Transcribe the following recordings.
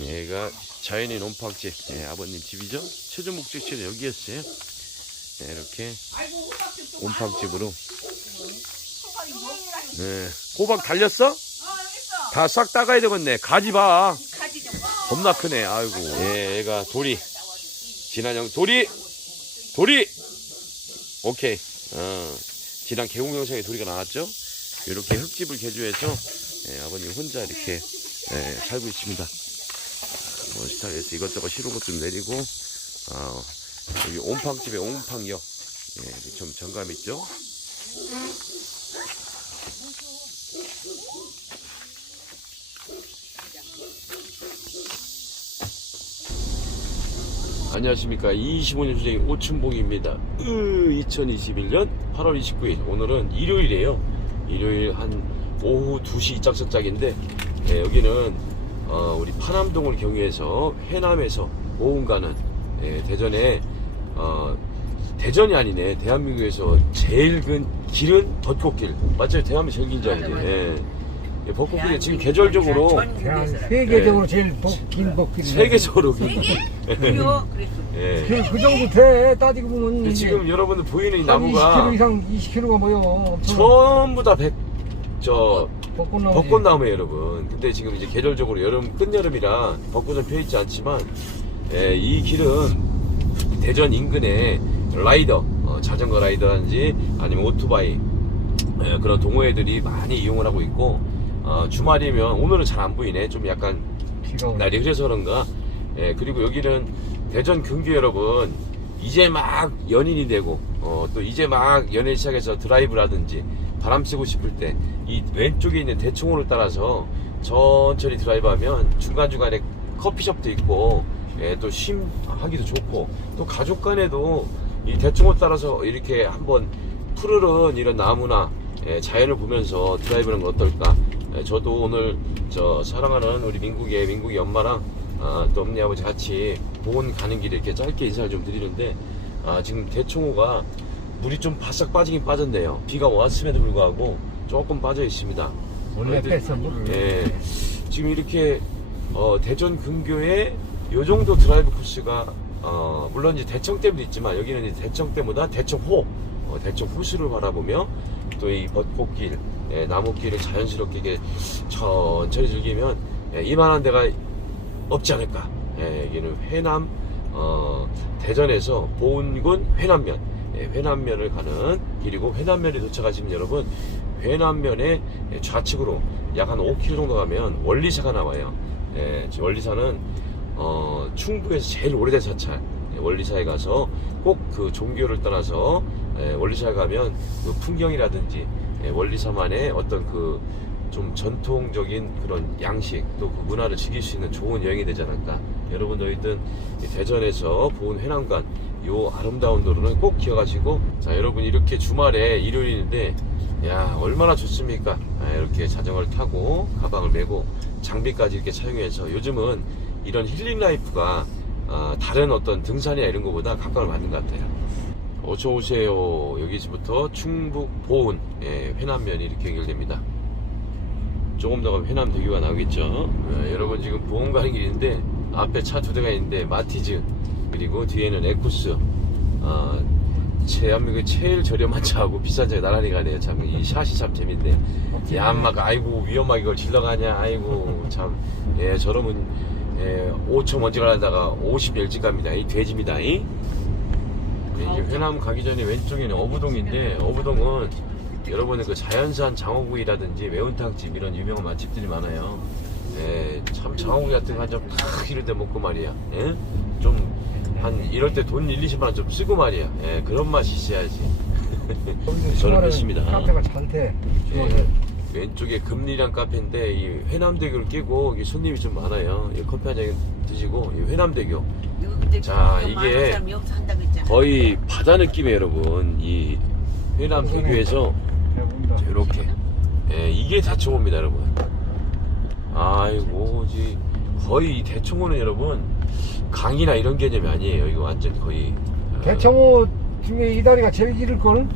얘가 자연인 온팡집 예, 아버님 집이죠. 최종 목적지는 여기였어요. 예, 이렇게 온팡집으로. 네. 호박 달렸어? 다 싹 따가야 되겠네. 가지 봐. 겁나 크네. 아이고. 예, 얘가 도리. 진한형 도리. 도리. 오케이. 어. 지난 개공 영상에 도리가 나왔죠. 이렇게 흙집을 개조해서 예, 아버님 혼자 이렇게 예, 살고 있습니다. 뭐 식탁에서 이것저것 실은 것좀 내리고 어, 여기 온팡집에 온팡역. 예, 좀 정감 있죠. 안녕하십니까. 25년 주장인 오춘봉입니다. 2021년 8월 29일. 오늘은 일요일이에요. 일요일 한 오후 2시 짝짝짝인데 예, 여기는 어, 우리 파남동을 경유해서 해남에서 모흥 가는 예, 대전에 어, 대전이 아니네 대한민국에서 제일 긴 길은 벚꽃길 맞죠 대한민국 제일 긴 자리지 예. 예, 벚꽃길이 지금 계절적으로 대한 세계적으로 제일 복, 긴 복길. 세계적으로 긴 그래요? 그랬어. 예. 그, 그 정도 돼. 따지고 보면. 근데 지금 여러분들 보이는 이한 나무가 20kg 이상, 20kg가 뭐요. 전부 다 백, 저, 벚꽃 나무지. 벚꽃나무예요, 여러분. 근데 지금 이제 계절적으로 여름, 끝여름이라 벚꽃은 펴있지 않지만, 예, 이 길은 대전 인근에 라이더, 어, 자전거 라이더라든지 아니면 오토바이, 예, 그런 동호회들이 많이 이용을 하고 있고, 어, 주말이면, 오늘은 잘 안 보이네. 좀 약간. 날이 흐려서 그런가. 예, 그리고 여기는 대전 경기 여러분, 이제 막 연인이 되고, 어, 또 이제 막 연애 시작해서 드라이브라든지 바람 쐬고 싶을 때, 이 왼쪽에 있는 대청호를 따라서 천천히 드라이브 하면 중간중간에 커피숍도 있고, 예, 또 쉼하기도 좋고, 또 가족 간에도 이 대청호 따라서 이렇게 한번 푸르른 이런 나무나 예, 자연을 보면서 드라이브하는 건 어떨까? 예, 저도 오늘 저 사랑하는 우리 민국의 민국이 엄마랑 아, 또 아버지 같이 보온 가는 길에 이렇게 짧게 인사를 좀 드리는데 아, 지금 대청호가 물이 좀 바싹 빠지긴 빠졌네요. 비가 왔음에도 불구하고 조금 빠져 있습니다. 원래 뺐어, 물을. 예. 지금 이렇게 어, 대전 근교에 요 정도 드라이브 코스가 어, 물론 이제 대청 댐도 있지만 여기는 이제 대청 댐보다 대청호, 어, 대청 호수를 바라보며 또 이 벚꽃길, 예, 나무길을 자연스럽게 이게 천천히 즐기면 예, 이만한 데가 없지 않을까. 예, 여기는 회남 어, 대전에서 보은군 회남면, 예, 회남면을 가는 길이고 회남면에 도착하시면 여러분 회남면의 좌측으로 약 한 5km 정도 가면 원리사가 나와요. 예, 저 원리사는 어, 충북에서 제일 오래된 사찰. 예, 원리사에 가서 꼭 그 종교를 떠나서 예, 원리사에 가면 그 풍경이라든지 예, 원리사만의 어떤 그 좀 전통적인 그런 양식 또 그 문화를 즐길 수 있는 좋은 여행이 되지 않을까. 있든 이 대전에서 본 회남관 요 아름다운 도로는 꼭 기억하시고 자 여러분 이렇게 주말에 일요일인데 야 얼마나 좋습니까? 아, 이렇게 자전거를 타고 가방을 메고 장비까지 이렇게 차용해서 요즘은 이런 힐링 라이프가 아, 다른 어떤 등산이나 이런 것보다 각광을 받는 것 같아요. 어서 오세요. 여기서부터 충북 보은 예, 회남면이 이렇게 연결됩니다. 조금 더 가면 회남 대교가 나오겠죠? 예, 여러분 지금 보은 가는 길인데 앞에 차 두 대가 있는데 마티즈 그리고 뒤에는 에쿠스 아, 대한민국의 제일 저렴한 차하고 비싼 차가 나란히 가네요. 참, 이 샷이 참 재밌네. 야, 막, 아이고, 위험하게 이걸 질러가냐, 아이고, 참, 예, 저러면, 예, 5초 먼저 가다가 50 일찍 갑니다. 이 돼지입니다, 이. 예, 이게 회남 가기 전에 왼쪽에는 어부동인데, 어부동은 여러분의 그 자연산 장어구이라든지 매운탕집 이런 유명한 맛집들이 많아요. 예, 참 장어구이 같은 거 한점탁 이럴 때 먹고 말이야. 예? 좀, 한, 이럴 때 돈 1, 20만 좀 쓰고 말이야. 예, 그런 맛이 있어야지. 저는 그렇습니다. 카페가 잘 돼. 주말에. 예, 왼쪽에 금리랑 카페인데 이 회남대교를 끼고 이 손님이 좀 많아요. 이 커피 한 잔 드시고 이 회남대교 자, 그 이게. 거의 바다 느낌이에요, 여러분. 이 회남대교에서. 이렇게 예, 이게 대청호입니다, 여러분. 아이고, 이 거의 이 대청호는 여러분 강이나 이런 개념이 아니에요. 이거 완전 거의 어, 대청호 중에 이 다리가 제일 길을 걸?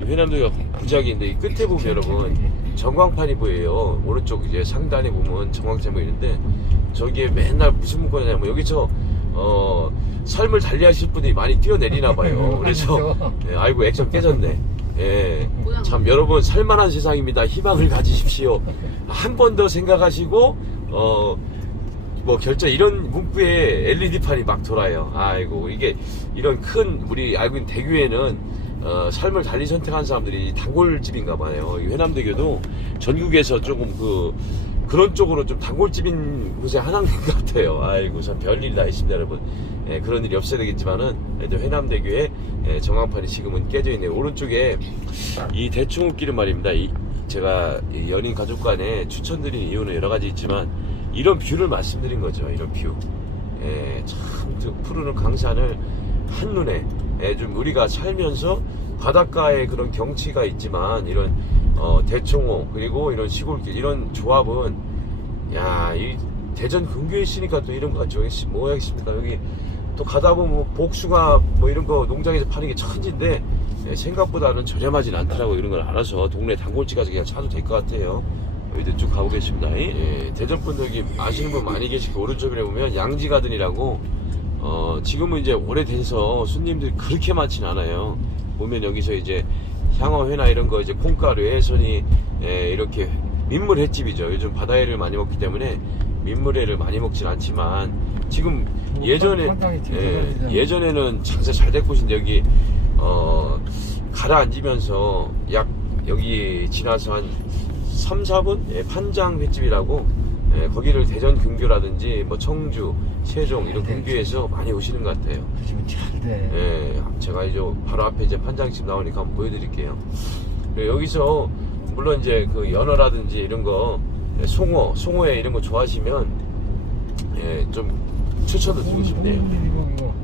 이 회남대교가 부작인데 이 끝에 보면 여러분 전광판이 보여요. 오른쪽 이제 상단에 보면 전광판이 보이는데 저기에 맨날 무슨 문구냐면 여기서 어 삶을 달리하실 분이 많이 뛰어내리나 봐요. 그래서 예, 아이고 액션 깨졌네. 예. 참 여러분 살만한 세상입니다. 희망을 가지십시오. 한 번 더 생각하시고 어. 뭐 결정 이런 문구에 LED판이 막 돌아요. 아이고 이게 이런 큰 우리 알고 있는 대교에는 어, 삶을 달리 선택한 사람들이 단골집인가 봐요. 이 회남대교도 전국에서 조금 그 그런 쪽으로 좀 단골집인 곳에 하나인 것 같아요. 아이고 참 별일 다 있습니다, 여러분. 예, 그런 일이 없어야 되겠지만은 이제 회남대교에 예, 정황판이 지금은 깨져 있네요. 오른쪽에 이 대충길은 말입니다. 이, 제가 이 연인 가족 간에 추천드린 이유는 여러 가지 있지만 이런 뷰를 말씀드린 거죠. 이런 뷰. 예, 참 푸르른 강산을 한눈에 예, 좀 우리가 살면서 바닷가에 그런 경치가 있지만 이런 어, 대청호 그리고 이런 시골길 이런 조합은 야, 이 대전 근교에 있으니까 또 이런 거 같죠. 여기 뭐 하겠습니까? 여기 또 가다 보면 뭐 복숭아 뭐 이런 거 농장에서 파는 게 천지인데 예, 생각보다는 저렴하진 않더라고 이런 걸 알아서 동네 단골집까지 그냥 차도 될 것 같아요. 여기도 쭉 가보겠습니다. 예, 대전 분들 아시는 분 많이 계시고 오른쪽에 보면 양지가든이라고 어, 지금은 이제 오래돼서 손님들이 그렇게 많진 않아요. 보면 여기서 이제 향어회나 이런 거 이제 콩가루, 해선이 예, 이렇게 민물 횟집이죠. 요즘 바다회를 많이 먹기 때문에 민물회를 많이 먹진 않지만 지금 뭐 예전에 예. 예전에는 장사 잘 될 곳인데 여기 어, 가라앉으면서 약 여기 지나서 한 3, 4분 예, 판장 횟집이라고 예, 거기를 대전 근교라든지 뭐 청주, 세종 이런 네, 근교에서 많이 오시는 것 같아요. 잘 돼. 예, 제가 이제 바로 앞에 이제 판장집 나오니까 한번 보여드릴게요. 그리고 여기서 물론 이제 그 연어라든지 이런 거 예, 송어, 송어회 이런 거 좋아하시면 예, 좀 추천을 드리고 싶네요. 이거, 이거.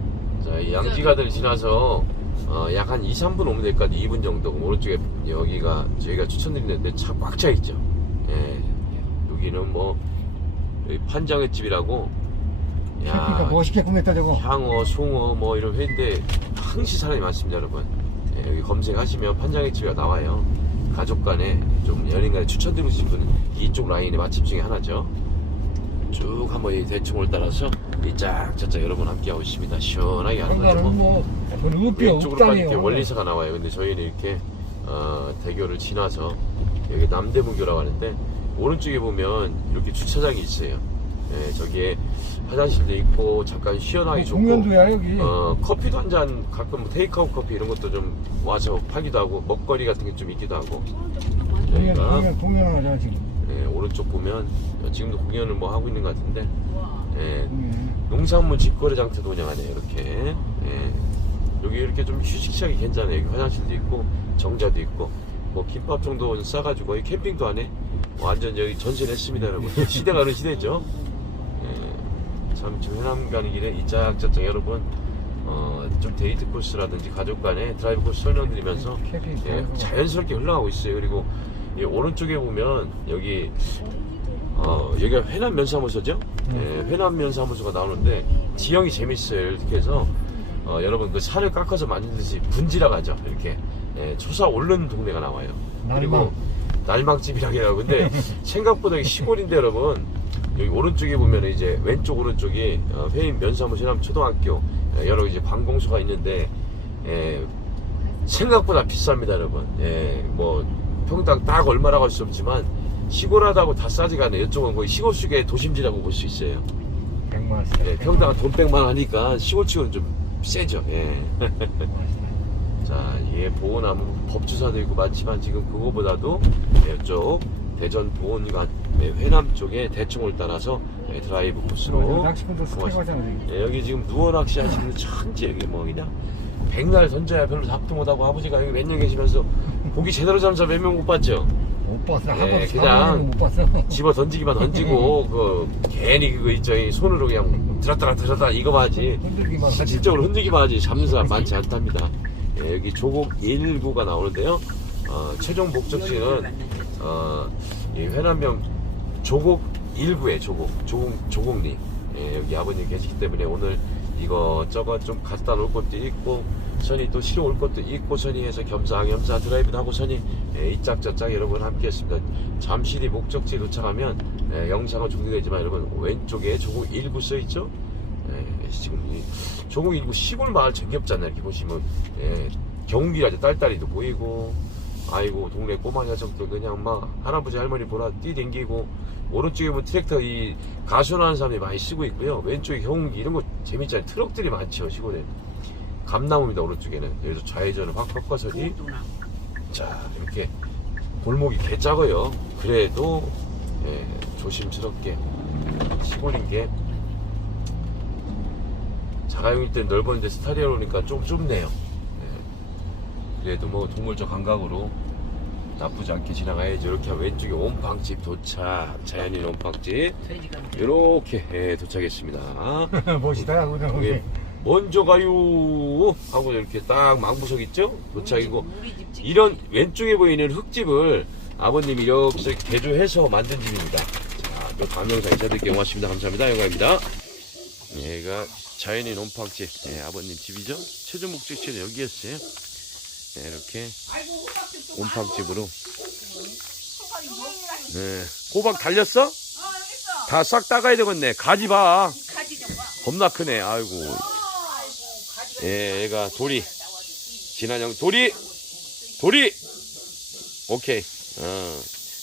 자, 이 양지가들 지나서 어, 약 한 2, 3분 오면 될 것 같아요. 2분 정도. 오른쪽에 여기가 저희가 추천드리는데 차 꽉 차 있죠. 예. 여기는 뭐 여기 판장의 집이라고 그러니까 멋있게 꾸몄다 저거. 향어, 송어 뭐 이런 회인데 항시 사람이 많습니다, 여러분. 예, 여기 검색하시면 판장의 집이 나와요. 가족 간에 좀 연인 간에 추천드리고 싶은 분은 이쪽 라인의 맛집 중에 하나죠. 쭉 한번 이 대충을 따라서 이 짝짝짝 여러분 함께 하고 있습니다. 시원하게 하는 거죠. 뭐. 뭐, 왼쪽으로 가면 이렇게. 원리사가 나와요. 근데 저희는 이렇게 어, 대교를 지나서 여기 남대문교라고 하는데 오른쪽에 보면 이렇게 주차장이 있어요. 예, 저기에 화장실도 있고 잠깐 시원하게 좋고 공연도야 여기. 어, 커피도 한 잔 가끔 뭐 테이크아웃 커피 이런 것도 좀 와서 팔기도 하고 먹거리 같은 게 좀 있기도 하고 공연, 저희가 공연, 공연하잖아 지금. 예, 오른쪽 보면 어, 지금도 공연을 뭐 하고 있는 것 같은데 예, 공연. 농산물 직거래 장터도 운영하네요 이렇게 예. 여기 이렇게 좀 휴식시하기 괜찮아요 여기 화장실도 있고 정자도 있고 뭐 김밥 정도 싸가지고 거의 캠핑도 안 해 완전 여기 전신했습니다 여러분 시대가 어느 시대죠 예. 참 해남 가는 길에 이 짝짝짝 여러분 어, 좀 데이트 코스라든지 가족 간에 드라이브 코스 설명드리면서 캠핑 예. 자연스럽게 흘러가고 있어요 그리고 이 오른쪽에 보면 여기 어, 여기가 회남 면사무소죠? 예, 회남 면사무소가 나오는데 지형이 재밌어요. 이렇게 해서 어, 여러분 그 살을 깎아서 만들듯이 분지라 가죠. 이렇게 예, 초사 오른 동네가 나와요. 그리고 날망. 날망집이라고 해요. 근데 생각보다 시골인데 여러분 여기 오른쪽에 보면 이제 왼쪽 오른쪽이 어, 회인 면사무소 회남 초등학교 예, 여러 이제 관공서가 있는데 예, 생각보다 비쌉니다, 여러분. 예, 뭐 평당 딱 얼마라고 할 수 없지만 시골하다고 다 싸지가 않아요. 이쪽은 거의 시골 속의 도심지라고 볼 수 있어요. 100만 원씩. 예, 평당 돈 100만 원 하니까 시골 치고는 좀 세죠. 예. 자, 이게 보호나무 법주사도 있고 많지만 지금 그거보다도 예, 이쪽 대전 보훈관 예, 회남 쪽에 대충을 따라서 예, 드라이브 코스로. 예, 여기 지금 누워 낚시 하시는 천지 여기 뭐 그냥 백날 던져야 별로 잡도 못하고 아버지가 여기 몇 년 계시면서 고기 제대로 사람 몇명 못 봤죠? 못 봤어. 한 예, 번도 그냥 못 봤어. 집어 던지기만 던지고 그 괜히 그거 있죠 이 손으로 그냥 들었다라 들었다 이거만 하지 흔들기만. 실질적으로 흔들기만 하지 잡는 사람 많지 않답니다 예, 여기 조곡 1구가 나오는데요 어, 최종 목적지는 어, 이 회남면 조곡 1구에 조곡 조곡 조곡리 예, 여기 아버님 계시기 때문에 오늘 이거 저거 좀 갖다 놓을 것도 있고 선이 또 쉬러 올 것도 있고 선이 해서 겸사겸사 드라이브도 하고 선이 예, 이짝저짝 여러분 함께 했습니다. 잠실이 목적지에 도착하면 예, 영상은 종료되지만 여러분 왼쪽에 조국 1구 써있죠? 예, 지금 이 조국 1구 시골 마을 정겹잖아요. 이렇게 보시면 예, 경기라지 딸딸이도 보이고 아이고 동네 꼬마 녀석도 그냥 막 할아버지 할머니 보라 뛰댕기고 오른쪽에 보면 트랙터 이 가수하는 사람이 많이 쓰고 있고요. 왼쪽에 경운기 이런 거 재밌잖아요. 트럭들이 많죠 시골에. 감나무입니다 오른쪽에는 여기서 좌회전을 확 꺾어서니. 자 이렇게 골목이 개 작아요 그래도 예, 조심스럽게 시골인 게 자가용일 때 넓었는데 스타리아 오니까 좀 좁네요 예, 그래도 뭐 동물적 감각으로 나쁘지 않게 지나가야죠 이렇게 하면 왼쪽에 온팡집 도착 자연인 온팡집 이렇게 예, 도착했습니다 멋있다 그냥 여기 먼저 가요 하고 이렇게 딱 망부석 있죠 도착이고 우리. 이런 왼쪽에 보이는 흑집을 아버님이 이렇게 개조해서 만든 집입니다. 자, 또 다음 영상 인사드릴게요. 고맙습니다. 감사합니다. 영광입니다. 얘가 자연인 온팡집. 예, 아버님 집이죠? 최종 목적지는 여기였어요. 네, 이렇게 온팡집으로. 네, 호박 달렸어? 다 싹 따가야 되겠네. 가지 봐. 겁나 크네. 아이고. 예, 얘가 도리. 진한형 도리. 도리. 오케이. 어.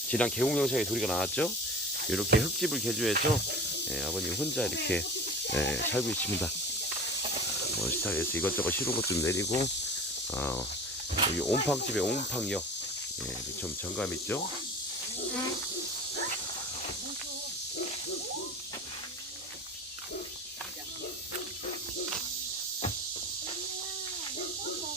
지난 개공 영상에 도리가 나왔죠. 이렇게 흙집을 개조해서 예, 아버님 혼자 이렇게 예, 살고 있습니다. 뭐 스타일에서 이것저것 실은 것도 내리고 어, 여기 온팡집에 온팡역 예, 좀 정감 있죠.